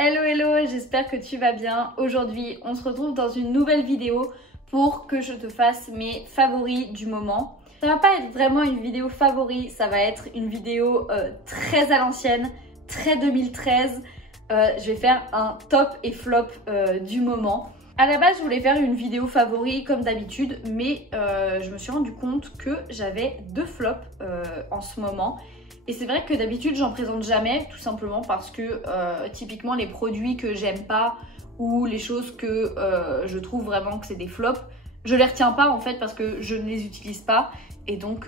Hello hello, j'espère que tu vas bien. Aujourd'hui, on se retrouve dans une nouvelle vidéo pour que je te fasse mes favoris du moment. Ça va pas être vraiment une vidéo favori, ça va être une vidéo très à l'ancienne, très 2013. Je vais faire un top et flop du moment. À la base, je voulais faire une vidéo favori comme d'habitude, mais je me suis rendu compte que j'avais deux flops en ce moment. Et c'est vrai que d'habitude, j'en présente jamais, tout simplement parce que typiquement les produits que j'aime pas ou les choses que je trouve vraiment que c'est des flops, je les retiens pas en fait parce que je ne les utilise pas et donc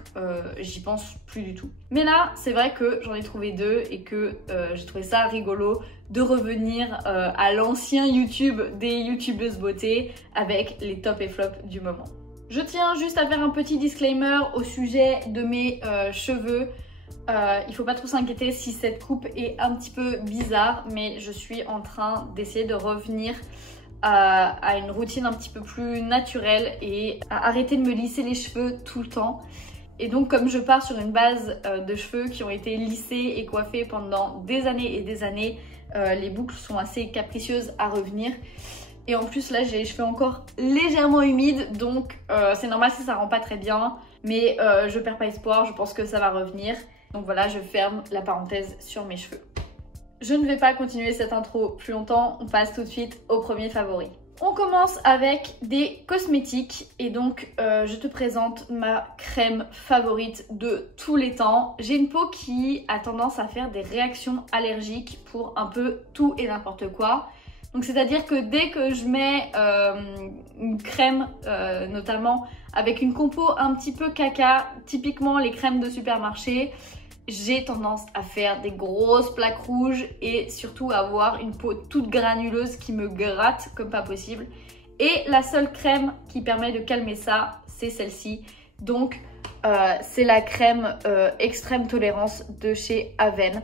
j'y pense plus du tout. Mais là, c'est vrai que j'en ai trouvé deux et que j'ai trouvé ça rigolo de revenir à l'ancien YouTube des youtubeuses beauté avec les top et flops du moment. Je tiens juste à faire un petit disclaimer au sujet de mes cheveux. Il faut pas trop s'inquiéter si cette coupe est un petit peu bizarre, mais je suis en train d'essayer de revenir à une routine un petit peu plus naturelle et à arrêter de me lisser les cheveux tout le temps. Et donc comme je pars sur une base de cheveux qui ont été lissés et coiffés pendant des années et des années, les boucles sont assez capricieuses à revenir. Et en plus là j'ai les cheveux encore légèrement humides, donc c'est normal si ça rend pas très bien, mais je perds pas espoir, je pense que ça va revenir. Donc voilà, je ferme la parenthèse sur mes cheveux. Je ne vais pas continuer cette intro plus longtemps, on passe tout de suite au premier favori. On commence avec des cosmétiques et donc je te présente ma crème favorite de tous les temps. J'ai une peau qui a tendance à faire des réactions allergiques pour un peu tout et n'importe quoi. Donc c'est-à-dire que dès que je mets une crème, notamment avec une compo un petit peu caca, typiquement les crèmes de supermarché, j'ai tendance à faire des grosses plaques rouges et surtout à avoir une peau toute granuleuse qui me gratte comme pas possible. Et la seule crème qui permet de calmer ça, c'est celle-ci. Donc c'est la crème extrême tolérance de chez Avène,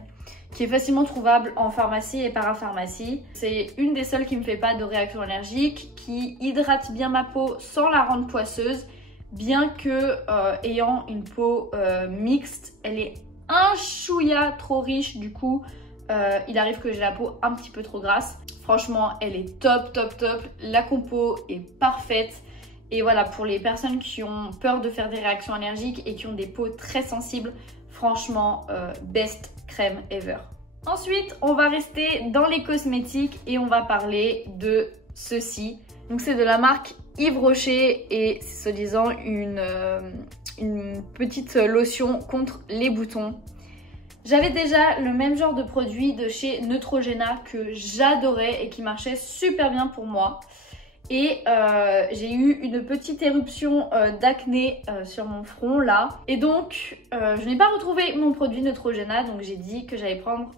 qui est facilement trouvable en pharmacie et parapharmacie. C'est une des seules qui ne me fait pas de réaction allergique, qui hydrate bien ma peau sans la rendre poisseuse, bien que ayant une peau mixte, elle est un chouïa trop riche, du coup il arrive que j'ai la peau un petit peu trop grasse. Franchement, elle est top top top, la compo est parfaite. Et voilà, pour les personnes qui ont peur de faire des réactions allergiques et qui ont des peaux très sensibles, franchement, best crème ever. Ensuite, on va rester dans les cosmétiques et on va parler de ceci. Donc c'est de la marque Yves Rocher et c'est soi-disant une petite lotion contre les boutons. J'avais déjà le même genre de produit de chez Neutrogena que j'adorais et qui marchait super bien pour moi. Et j'ai eu une petite éruption d'acné sur mon front là. Et donc je n'ai pas retrouvé mon produit Neutrogena, donc j'ai dit que j'allais prendre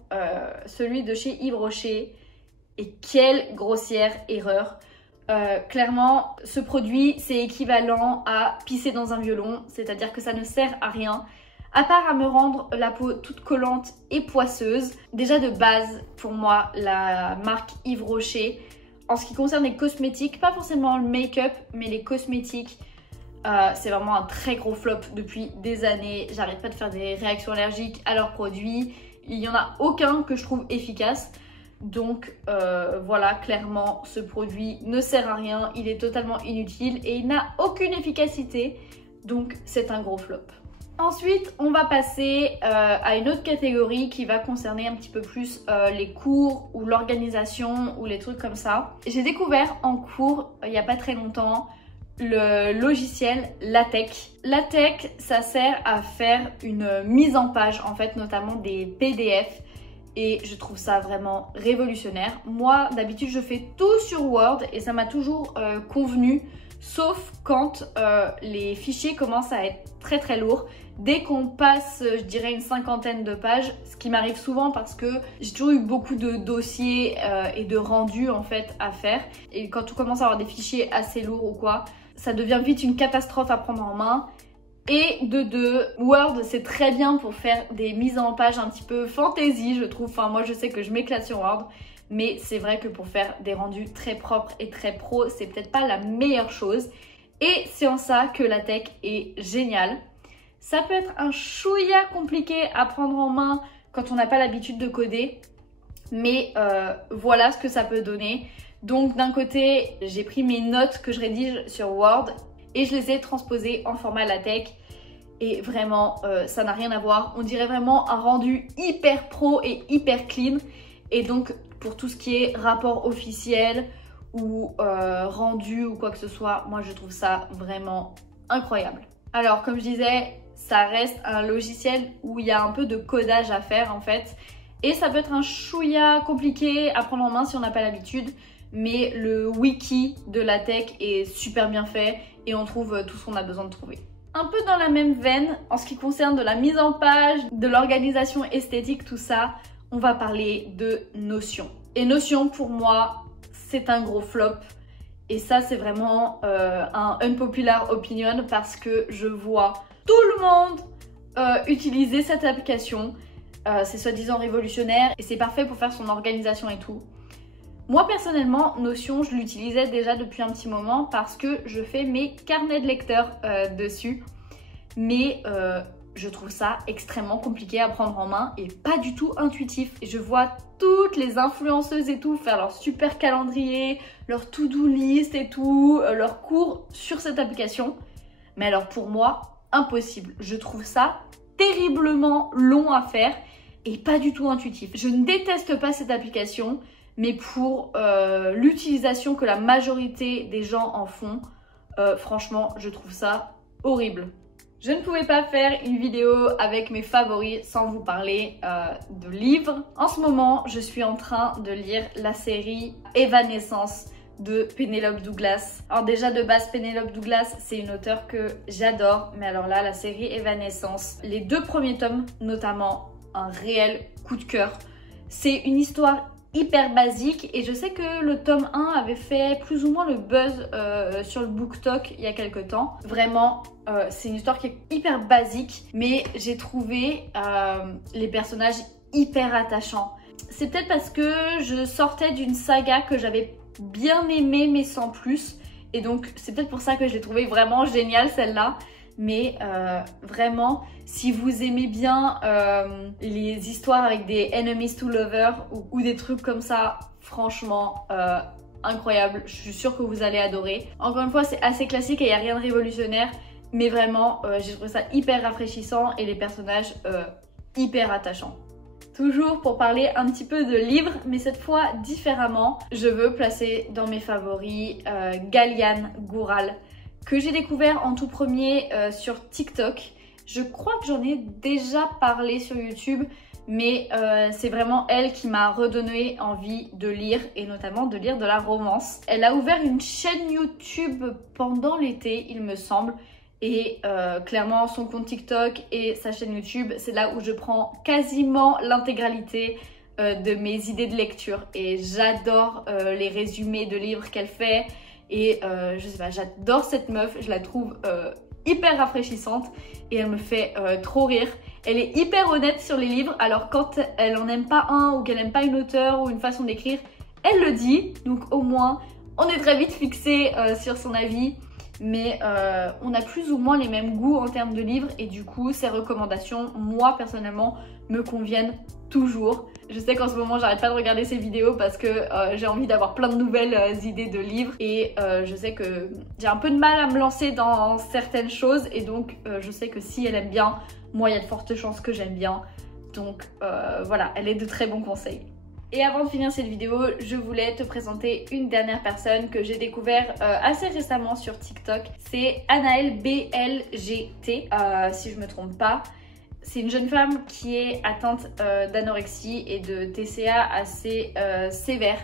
celui de chez Yves Rocher. Et quelle grossière erreur! Clairement, ce produit c'est équivalent à pisser dans un violon, c'est-à-dire que ça ne sert à rien, à part à me rendre la peau toute collante et poisseuse. Déjà de base, pour moi, la marque Yves Rocher, en ce qui concerne les cosmétiques, pas forcément le make-up, mais les cosmétiques, c'est vraiment un très gros flop depuis des années. J'arrête pas de faire des réactions allergiques à leurs produits. Il n'y en a aucun que je trouve efficace. Donc voilà, clairement, ce produit ne sert à rien. Il est totalement inutile et il n'a aucune efficacité. Donc c'est un gros flop. Ensuite, on va passer à une autre catégorie qui va concerner un petit peu plus les cours ou l'organisation ou les trucs comme ça. J'ai découvert en cours, il n'y a pas très longtemps, le logiciel LaTeX. LaTeX, ça sert à faire une mise en page, en fait, notamment des PDF. Et je trouve ça vraiment révolutionnaire. Moi, d'habitude, je fais tout sur Word et ça m'a toujours convenu. Sauf quand les fichiers commencent à être très très lourds. Dès qu'on passe, je dirais, une cinquantaine de pages, ce qui m'arrive souvent parce que j'ai toujours eu beaucoup de dossiers et de rendus en fait à faire. Et quand on commence à avoir des fichiers assez lourds ou quoi, ça devient vite une catastrophe à prendre en main. Et de deux, Word c'est très bien pour faire des mises en page un petit peu fantasy, je trouve. Enfin moi je sais que je m'éclate sur Word. Mais c'est vrai que pour faire des rendus très propres et très pro, c'est peut-être pas la meilleure chose. Et c'est en ça que LaTeX est génial. Ça peut être un chouïa compliqué à prendre en main quand on n'a pas l'habitude de coder. mais voilà ce que ça peut donner. Donc d'un côté, j'ai pris mes notes que je rédige sur Word et je les ai transposées en format LaTeX. Et vraiment, ça n'a rien à voir. On dirait vraiment un rendu hyper pro et hyper clean. Et donc, pour tout ce qui est rapport officiel ou rendu ou quoi que ce soit, moi je trouve ça vraiment incroyable. Alors, comme je disais, ça reste un logiciel où il y a un peu de codage à faire en fait. Et ça peut être un chouïa compliqué à prendre en main si on n'a pas l'habitude. Mais le wiki de LaTeX est super bien fait et on trouve tout ce qu'on a besoin de trouver. Un peu dans la même veine, en ce qui concerne de la mise en page, de l'organisation esthétique, tout ça, on va parler de Notion. Et Notion, pour moi, c'est un gros flop. Et ça, c'est vraiment un unpopular opinion parce que je vois tout le monde utiliser cette application. C'est soi-disant révolutionnaire et c'est parfait pour faire son organisation et tout. Moi personnellement, Notion, je l'utilisais déjà depuis un petit moment parce que je fais mes carnets de lecteurs dessus. Mais je trouve ça extrêmement compliqué à prendre en main et pas du tout intuitif. Et je vois toutes les influenceuses et tout faire leur super calendrier, leur to-do list et tout, leurs cours sur cette application. Mais alors pour moi, impossible. Je trouve ça terriblement long à faire et pas du tout intuitif. Je ne déteste pas cette application. Mais pour l'utilisation que la majorité des gens en font, franchement, je trouve ça horrible. Je ne pouvais pas faire une vidéo avec mes favoris sans vous parler de livres. En ce moment, je suis en train de lire la série Evanescence de Penelope Douglas. Alors déjà de base, Penelope Douglas, c'est une auteure que j'adore. Mais alors là, la série Evanescence, les 2 premiers tomes notamment, un réel coup de cœur. C'est une histoire hyper basique et je sais que le tome 1 avait fait plus ou moins le buzz sur le BookTok il y a quelques temps. Vraiment, c'est une histoire qui est hyper basique, mais j'ai trouvé les personnages hyper attachants. C'est peut-être parce que je sortais d'une saga que j'avais bien aimée mais sans plus, et donc c'est peut-être pour ça que je l'ai trouvée vraiment géniale celle-là. Mais vraiment, si vous aimez bien les histoires avec des enemies to lovers ou des trucs comme ça, franchement, incroyable. Je suis sûre que vous allez adorer. Encore une fois, c'est assez classique et il n'y a rien de révolutionnaire. Mais vraiment, j'ai trouvé ça hyper rafraîchissant et les personnages hyper attachants. Toujours pour parler un petit peu de livres, mais cette fois différemment, je veux placer dans mes favoris Galiane Goural, que j'ai découvert en tout premier sur TikTok. Je crois que j'en ai déjà parlé sur YouTube, mais c'est vraiment elle qui m'a redonné envie de lire, et notamment de lire de la romance. Elle a ouvert une chaîne YouTube pendant l'été, il me semble, et clairement son compte TikTok et sa chaîne YouTube, c'est là où je prends quasiment l'intégralité de mes idées de lecture. Et j'adore les résumés de livres qu'elle fait. Et je sais pas, j'adore cette meuf, je la trouve hyper rafraîchissante et elle me fait trop rire. Elle est hyper honnête sur les livres, alors quand elle en aime pas un ou qu'elle aime pas une auteure ou une façon d'écrire, elle le dit. Donc au moins, on est très vite fixé sur son avis. Mais on a plus ou moins les mêmes goûts en termes de livres et du coup, ses recommandations, moi personnellement, me conviennent toujours. Je sais qu'en ce moment j'arrête pas de regarder ses vidéos parce que j'ai envie d'avoir plein de nouvelles idées de livres et je sais que j'ai un peu de mal à me lancer dans certaines choses et donc je sais que si elle aime bien, moi il y a de fortes chances que j'aime bien. Donc voilà, elle est de très bons conseils. Et avant de finir cette vidéo, je voulais te présenter une dernière personne que j'ai découvert assez récemment sur TikTok. C'est Anaëlle BLGT, si je me trompe pas. C'est une jeune femme qui est atteinte d'anorexie et de TCA assez sévère.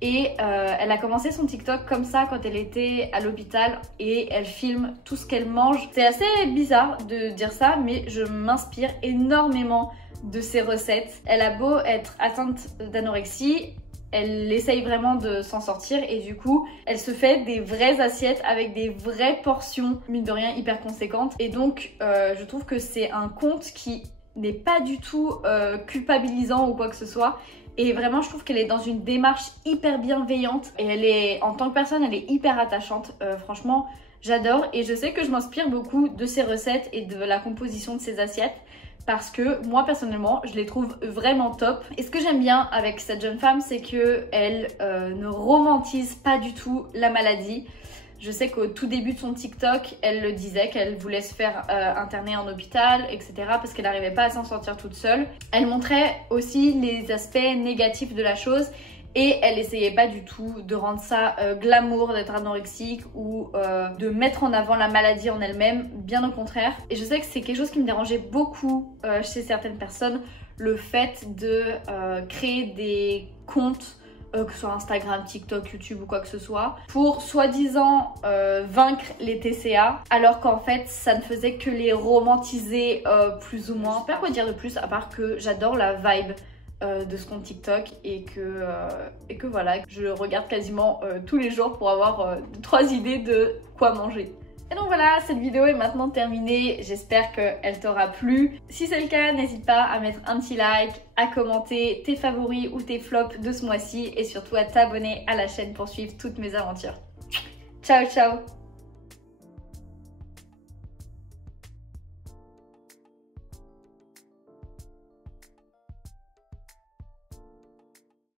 Et elle a commencé son TikTok comme ça quand elle était à l'hôpital et elle filme tout ce qu'elle mange. C'est assez bizarre de dire ça, mais je m'inspire énormément de ses recettes. Elle a beau être atteinte d'anorexie, elle essaye vraiment de s'en sortir et du coup elle se fait des vraies assiettes avec des vraies portions, mine de rien hyper conséquentes. Et donc je trouve que c'est un compte qui n'est pas du tout culpabilisant ou quoi que ce soit. Et vraiment je trouve qu'elle est dans une démarche hyper bienveillante et elle est, en tant que personne, elle est hyper attachante. Franchement j'adore et je sais que je m'inspire beaucoup de ses recettes et de la composition de ses assiettes parce que moi personnellement je les trouve vraiment top. Et ce que j'aime bien avec cette jeune femme, c'est qu'elle ne romantise pas du tout la maladie. Je sais qu'au tout début de son TikTok, elle le disait qu'elle voulait se faire interner en hôpital, etc. parce qu'elle n'arrivait pas à s'en sortir toute seule. Elle montrait aussi les aspects négatifs de la chose et elle essayait pas du tout de rendre ça glamour d'être anorexique ou de mettre en avant la maladie en elle-même, bien au contraire. Et je sais que c'est quelque chose qui me dérangeait beaucoup chez certaines personnes, le fait de créer des comptes que ce soit Instagram, TikTok, YouTube ou quoi que ce soit, pour soi-disant vaincre les TCA, alors qu'en fait ça ne faisait que les romantiser plus ou moins. Je sais pas quoi dire de plus à part que j'adore la vibe de ce compte TikTok et que voilà, je regarde quasiment tous les jours pour avoir 3 idées de quoi manger. Et donc voilà, cette vidéo est maintenant terminée, j'espère qu'elle t'aura plu. Si c'est le cas, n'hésite pas à mettre un petit like, à commenter tes favoris ou tes flops de ce mois-ci et surtout à t'abonner à la chaîne pour suivre toutes mes aventures. Ciao ciao!